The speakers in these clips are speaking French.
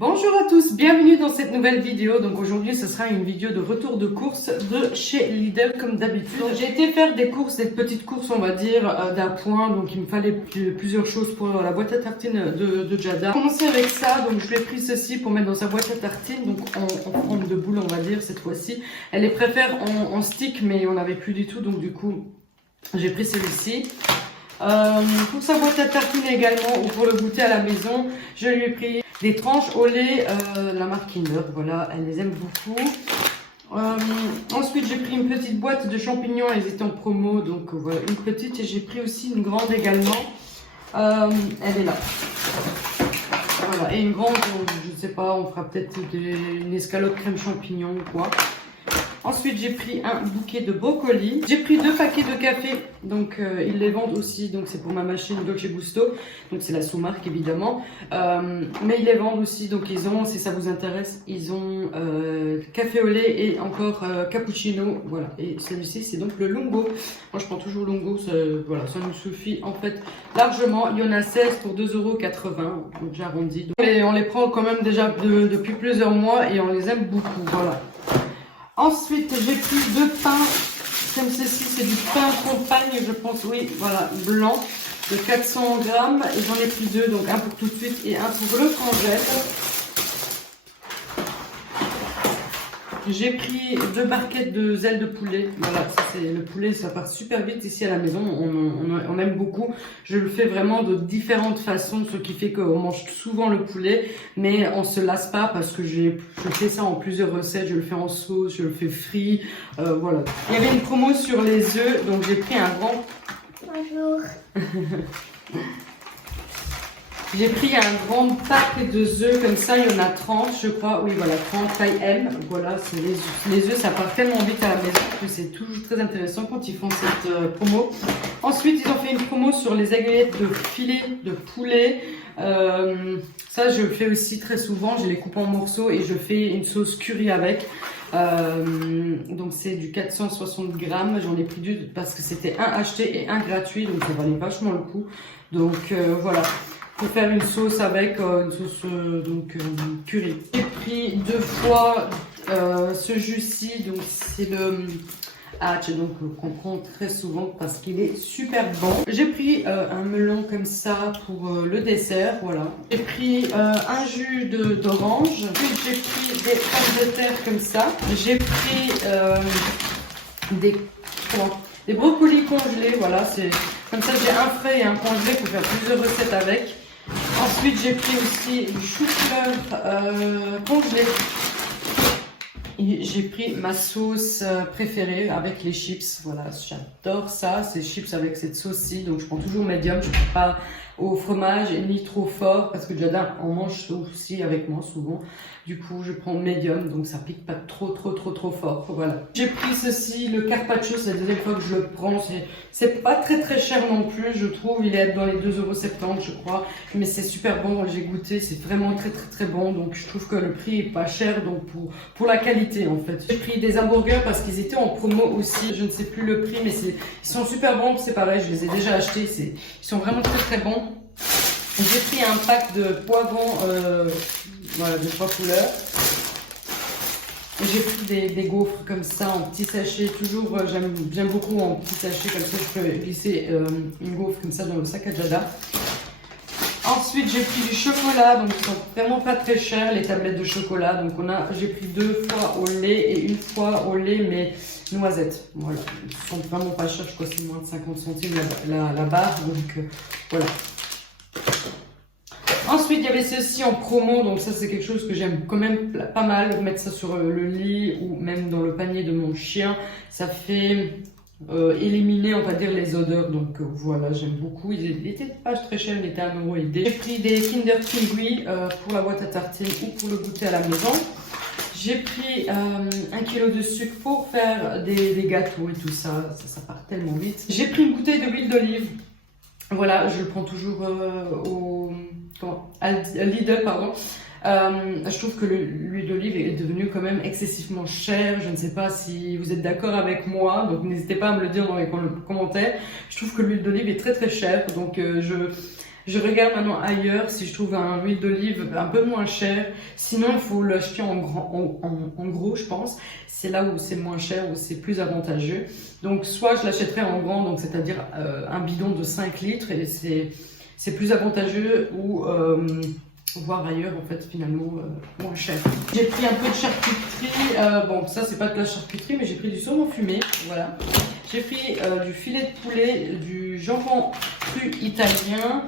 Bonjour à tous, bienvenue dans cette nouvelle vidéo. Donc aujourd'hui ce sera une vidéo de retour de course de chez Lidl comme d'habitude. J'ai été faire des courses, des petites courses on va dire d'appoint. Donc il me fallait plusieurs choses pour la boîte à tartines de Jada. J'ai commencé avec ça, donc je lui ai pris ceci pour mettre dans sa boîte à tartines. Donc en forme de boule on va dire cette fois-ci. Elle les préfère en stick mais on n'avait plus du tout, donc du coup j'ai pris celui-ci. Pour sa boîte à tartines également ou pour le goûter à la maison, je lui ai pris des tranches au lait, la marque Kinder, voilà, elle les aime beaucoup. Ensuite j'ai pris une petite boîte de champignons, elles étaient en promo, donc voilà, une petite, et j'ai pris aussi une grande également, elle est là. Voilà, et une grande, je ne sais pas, on fera peut-être une escalope crème champignon ou quoi. Ensuite, j'ai pris un bouquet de brocolis. J'ai pris 2 paquets de café. Donc, ils les vendent aussi. Donc, c'est pour ma machine Dolce Gusto. Donc, c'est la sous-marque, évidemment. Mais ils les vendent aussi. Donc, ils ont, si ça vous intéresse, ils ont café au lait et encore cappuccino. Voilà. Et celui-ci, c'est donc le Lungo. Moi, je prends toujours Lungo. Ça, voilà, ça nous suffit, en fait, largement. Il y en a 16 pour 2,80 €. Donc, j'arrondis. Et on les prend quand même déjà depuis plusieurs mois et on les aime beaucoup. Voilà. Ensuite, j'ai pris 2 pains, comme ceci, c'est du pain compagne, je pense, oui, voilà, blanc, de 400 grammes. Et j'en ai pris 2, donc un pour tout de suite et un pour le congèle. J'ai pris 2 barquettes de ailes de poulet. Voilà, c'est le poulet, ça part super vite ici à la maison. On aime beaucoup. Je le fais vraiment de différentes façons, ce qui fait qu'on mange souvent le poulet, mais on se lasse pas parce que je fais ça en plusieurs recettes. Je le fais en sauce, je le fais frit, voilà. Il y avait une promo sur les œufs, donc j'ai pris un grand. Bonjour. J'ai pris un grand pack de œufs comme ça, il y en a 30 je crois, oui voilà, 30 taille M, voilà, c'est les œufs, ça part tellement vite à la maison que c'est toujours très intéressant quand ils font cette promo. Ensuite ils ont fait une promo sur les aiguillettes de filet de poulet, ça je le fais aussi très souvent, je les coupe en morceaux et je fais une sauce curry avec. Donc c'est du 460 grammes, j'en ai pris 2 parce que c'était un acheté et un gratuit, donc ça valait vachement le coup, donc voilà. Pour faire une sauce avec une sauce curry. J'ai pris 2 fois ce jus-ci, donc c'est le hatch, donc qu'on prend très souvent parce qu'il est super bon. J'ai pris un melon comme ça pour le dessert, voilà. J'ai pris un jus d'orange, puis j'ai pris des pommes de terre comme ça. J'ai pris des brocolis congelés, voilà, c'est comme ça j'ai un frais et un congelé pour faire plusieurs recettes avec. Ensuite, j'ai pris aussi du chou-fleur congelé. Et j'ai pris ma sauce préférée avec les chips. Voilà, j'adore ça, ces chips avec cette sauce-ci. Donc, je prends toujours médium. Je ne prends pas au fromage ni trop fort parce que Jada en mange aussi avec moi souvent. Du coup, je prends médium, donc ça pique pas trop fort. Voilà. J'ai pris ceci, le carpaccio, c'est la deuxième fois que je le prends. C'est pas très cher non plus, je trouve. Il est dans les 2,70 € je crois. Mais c'est super bon, j'ai goûté, c'est vraiment très bon. Donc je trouve que le prix est pas cher, donc pour la qualité en fait. J'ai pris des hamburgers parce qu'ils étaient en promo aussi. Je ne sais plus le prix, mais ils sont super bons, c'est pareil, je les ai déjà achetés. Ils sont vraiment très bons. J'ai pris un pack de poivrons, voilà, de 3 couleurs. J'ai pris des gaufres comme ça en petits sachets. Toujours, j'aime beaucoup en petits sachets, comme ça je peux glisser une gaufre comme ça dans le sac à Jada. Ensuite, j'ai pris du chocolat, donc ils sont vraiment pas très chers les tablettes de chocolat. Donc j'ai pris 2 fois au lait et 1 fois au lait, mais noisettes. Voilà, ils sont vraiment pas chers, je crois que c'est moins de 50 centimes la barre, donc voilà. Ensuite, il y avait ceci en promo, donc ça c'est quelque chose que j'aime quand même pas mal, mettre ça sur le lit ou même dans le panier de mon chien. Ça fait éliminer, on va dire, les odeurs, donc voilà, j'aime beaucoup. Il était pas très cher, il était à 1 € et des. J'ai pris des Kinder Pingui pour la boîte à tartines ou pour le goûter à la maison. J'ai pris 1 kg de sucre pour faire des gâteaux et tout ça, ça part tellement vite. J'ai pris une bouteille d'huile d'olive. Voilà, je le prends toujours à Lidl, pardon. Je trouve que l'huile d'olive est devenue quand même excessivement chère. Je ne sais pas si vous êtes d'accord avec moi, donc n'hésitez pas à me le dire dans les commentaires. Je trouve que l'huile d'olive est très chère, donc Je regarde maintenant ailleurs si je trouve un huile d'olive un peu moins cher. Sinon, il faut l'acheter en gros, je pense. C'est là où c'est moins cher, où c'est plus avantageux. Donc, soit je l'achèterai en grand, donc c'est-à-dire un bidon de 5 litres, et c'est plus avantageux, ou voir ailleurs, en fait, finalement, moins cher. J'ai pris un peu de charcuterie. Bon, ça, c'est pas de la charcuterie, mais j'ai pris du saumon fumé, voilà. J'ai pris du filet de poulet, du jambon cru italien.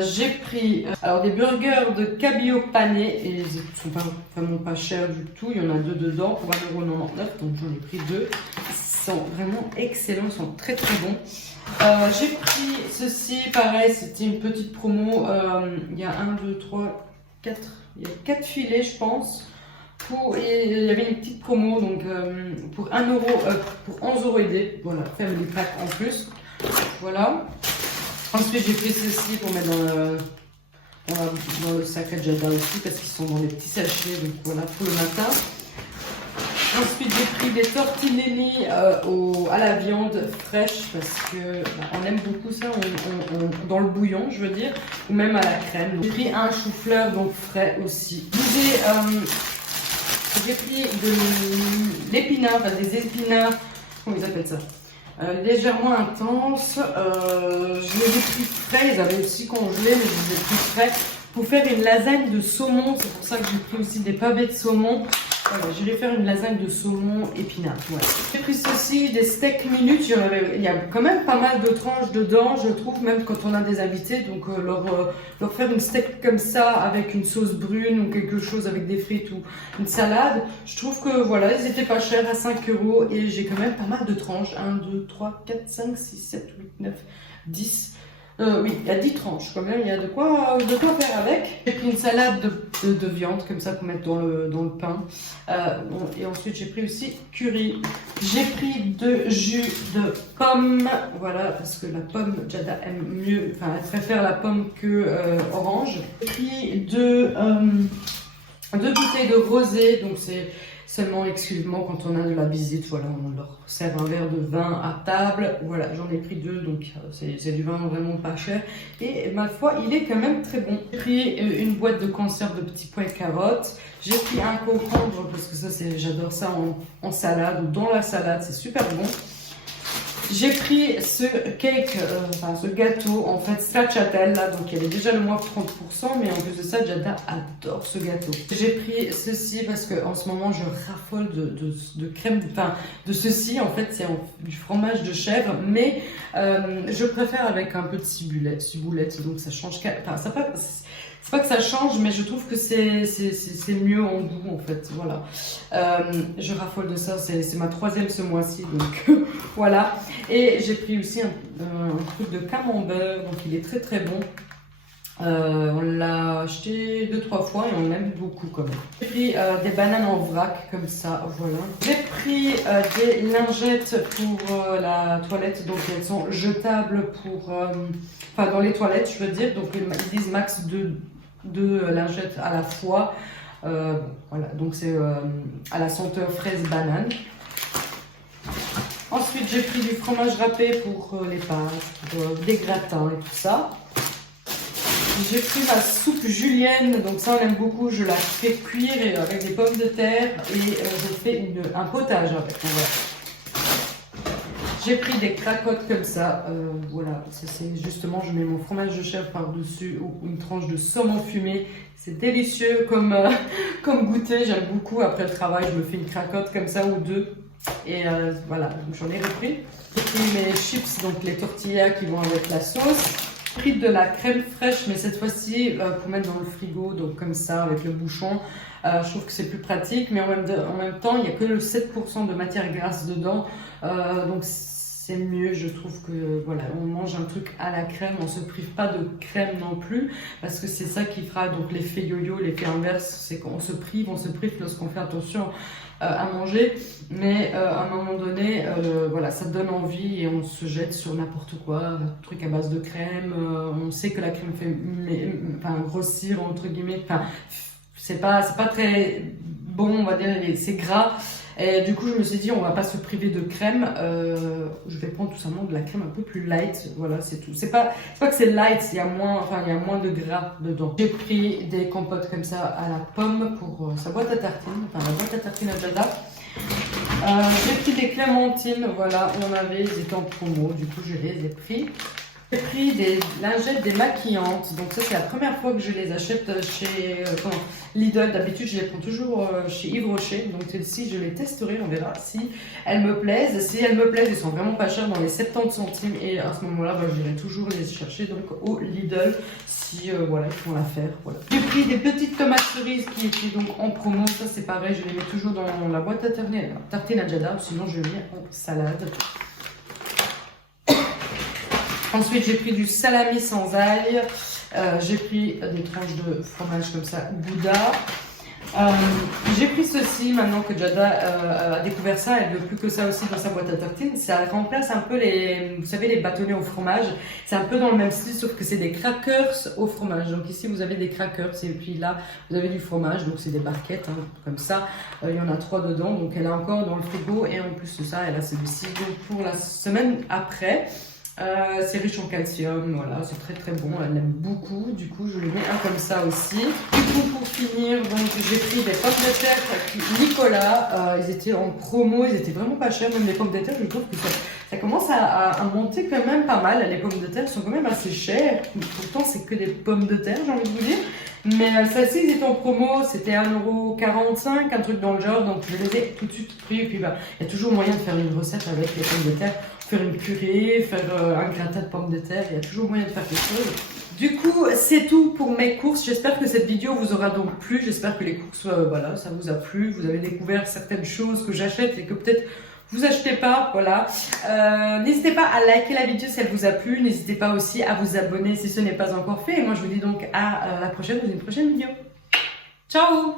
J'ai pris alors des burgers de cabillaud pané, et ils sont vraiment pas chers du tout. Il y en a 2 dedans pour 1,99 €, donc j'en ai pris 2. Ils sont vraiment excellents, ils sont très très bons. J'ai pris ceci, pareil, c'était une petite promo. Il y a 1, 2, 3, 4, il y a 4 filets, je pense. Et il y avait une petite promo, donc pour 1 euro, pour 11 € aidés, voilà, family pack en plus, voilà. Ensuite j'ai pris ceci pour mettre dans le sac à Jada aussi, parce qu'ils sont dans les petits sachets, donc voilà, pour le matin. Ensuite j'ai pris des tortellini à la viande fraîche, parce que on aime beaucoup ça dans le bouillon, je veux dire, ou même à la crème. J'ai pris un chou-fleur donc frais aussi. J'ai pris de l'épinard, enfin des épinards, comment ils appellent ça, légèrement intenses. Je les ai pris frais, ils avaient aussi congelé, mais je les ai pris frais pour faire une lasagne de saumon. C'est pour ça que j'ai pris aussi des pavés de saumon. Voilà, je vais faire une lasagne de saumon épinard. Voilà. J'ai pris ceci, des steaks minutes. Il y a quand même pas mal de tranches dedans, je trouve, même quand on a des invités. Donc leur faire une steak comme ça avec une sauce brune ou quelque chose avec des frites ou une salade, je trouve que voilà, ils étaient pas chers, à 5 € et j'ai quand même pas mal de tranches. 1, 2, 3, 4, 5, 6, 7, 8, 9, 10. Oui, il y a 10 tranches quand même, il y a de quoi faire avec. J'ai pris une salade de viande comme ça pour mettre dans le pain. Bon, et ensuite j'ai pris aussi curry. J'ai pris de jus de pomme, voilà, parce que la pomme, Jada aime mieux, enfin elle préfère la pomme que orange. J'ai pris deux bouteilles de rosé, donc c'est seulement exclusivement quand on a de la visite, voilà, on leur sert un verre de vin à table. Voilà, j'en ai pris 2, donc c'est du vin vraiment pas cher. Et ma foi, il est quand même très bon. J'ai pris une boîte de conserve de petits pois et carottes. J'ai pris un concombre, parce que ça, j'adore ça en salade ou dans la salade, c'est super bon. J'ai pris ce cake, enfin ce gâteau, en fait, stracciatella, là, donc il y avait déjà le moins 30%, mais en plus de ça, Jada adore ce gâteau. J'ai pris ceci parce qu'en ce moment, je raffole de crème, enfin, de ceci, en fait, c'est du fromage de chèvre, mais je préfère avec un peu de ciboulette, donc ça change, enfin, c'est pas que ça change, mais je trouve que c'est mieux en goût, en fait, voilà. Je raffole de ça, c'est ma 3e ce mois-ci, donc voilà. Et j'ai pris aussi un truc de camembert, donc il est très très bon. On l'a acheté 2-3 fois et on l'aime beaucoup quand même. J'ai pris des bananes en vrac comme ça, voilà. J'ai pris des lingettes pour la toilette, donc elles sont jetables pour, enfin dans les toilettes je veux dire, donc ils disent max 2 lingettes à la fois. Voilà, donc c'est à la senteur fraise banane. Ensuite j'ai pris du fromage râpé pour les pâtes, pour des gratins et tout ça. J'ai pris ma soupe julienne, donc ça on aime beaucoup, je la fais cuire avec des pommes de terre et je fais un potage avec. Voilà. J'ai pris des cracottes comme ça, voilà, c'est justement, je mets mon fromage de chèvre par-dessus ou une tranche de saumon fumé. C'est délicieux comme goûter, j'aime beaucoup. Après le travail, je me fais une cracotte comme ça ou 2. Et voilà, donc j'en ai repris. J'ai pris mes chips, donc les tortillas qui vont avec la sauce. J'ai pris de la crème fraîche, mais cette fois-ci pour mettre dans le frigo, donc comme ça avec le bouchon. Je trouve que c'est plus pratique, mais en même temps, il n'y a que le 7% de matière grasse dedans. Donc c'est mieux, je trouve que voilà, on mange un truc à la crème, on se prive pas de crème non plus, parce que c'est ça qui fera donc l'effet yo-yo, l'effet inverse, c'est qu'on se prive lorsqu'on fait attention à manger, mais à un moment donné, voilà, ça donne envie et on se jette sur n'importe quoi, un truc à base de crème. On sait que la crème fait enfin, grossir entre guillemets, enfin, c'est pas très bon, on va dire, c'est gras. Et du coup, je me suis dit, on va pas se priver de crème. Je vais prendre tout simplement de la crème un peu plus light. Voilà, c'est tout. C'est pas que c'est light, il y a moins de gras dedans. J'ai pris des compotes comme ça à la pomme pour sa boîte à tartines, enfin la boîte à tartines à Jada. J'ai pris des clémentines, voilà, on avait, ils étaient en promo, du coup je les ai pris. J'ai pris des lingettes démaquillantes, donc ça c'est la première fois que je les achète chez Lidl. D'habitude je les prends toujours chez Yves Rocher, donc celles-ci je les testerai, on verra si elles me plaisent. Si elles me plaisent, elles sont vraiment pas chères, dans les 70 centimes, et à ce moment-là bah, j'irai toujours les chercher donc au Lidl si voilà, ils font l'affaire. Voilà. J'ai pris des petites tomates cerises qui étaient donc en promo, ça c'est pareil, je les mets toujours dans la boîte à tartines à Jada, sinon je les mets en salade. Ensuite, j'ai pris du salami sans ail. J'ai pris des tranches de fromage comme ça, Gouda. J'ai pris ceci maintenant que Jada a découvert ça. Elle veut plus que ça aussi dans sa boîte à tartines. Ça remplace un peu vous savez, les bâtonnets au fromage. C'est un peu dans le même style, sauf que c'est des crackers au fromage. Donc ici, vous avez des crackers et puis là, vous avez du fromage. Donc c'est des barquettes, hein, comme ça. Il y en a 3 dedans. Donc elle a encore dans le frigo. Et en plus de ça, elle a celui-ci pour la semaine après. C'est riche en calcium, voilà, c'est très très bon, elle l'aime beaucoup, du coup je lui mets un comme ça aussi. Du coup pour finir, donc j'ai pris des pommes de terre avec Nicolas, ils étaient en promo, ils étaient vraiment pas chers, même les pommes de terre, je trouve que ça commence à monter quand même pas mal, les pommes de terre sont quand même assez chères, pourtant c'est que des pommes de terre j'ai envie de vous dire. Mais celles-ci, ils étaient en promo, c'était 1,45 €, un truc dans le genre, donc je les ai tout de suite pris. Et puis bah, il y a toujours moyen de faire une recette avec les pommes de terre, faire une purée, faire un gratin de pommes de terre, il y a toujours moyen de faire quelque chose. Du coup, c'est tout pour mes courses. J'espère que cette vidéo vous aura donc plu. J'espère que les courses, voilà, ça vous a plu. Vous avez découvert certaines choses que j'achète et que peut-être vous achetez pas, voilà. N'hésitez pas à liker la vidéo si elle vous a plu. N'hésitez pas aussi à vous abonner si ce n'est pas encore fait. Et moi, je vous dis donc à la prochaine dans une prochaine vidéo. Ciao!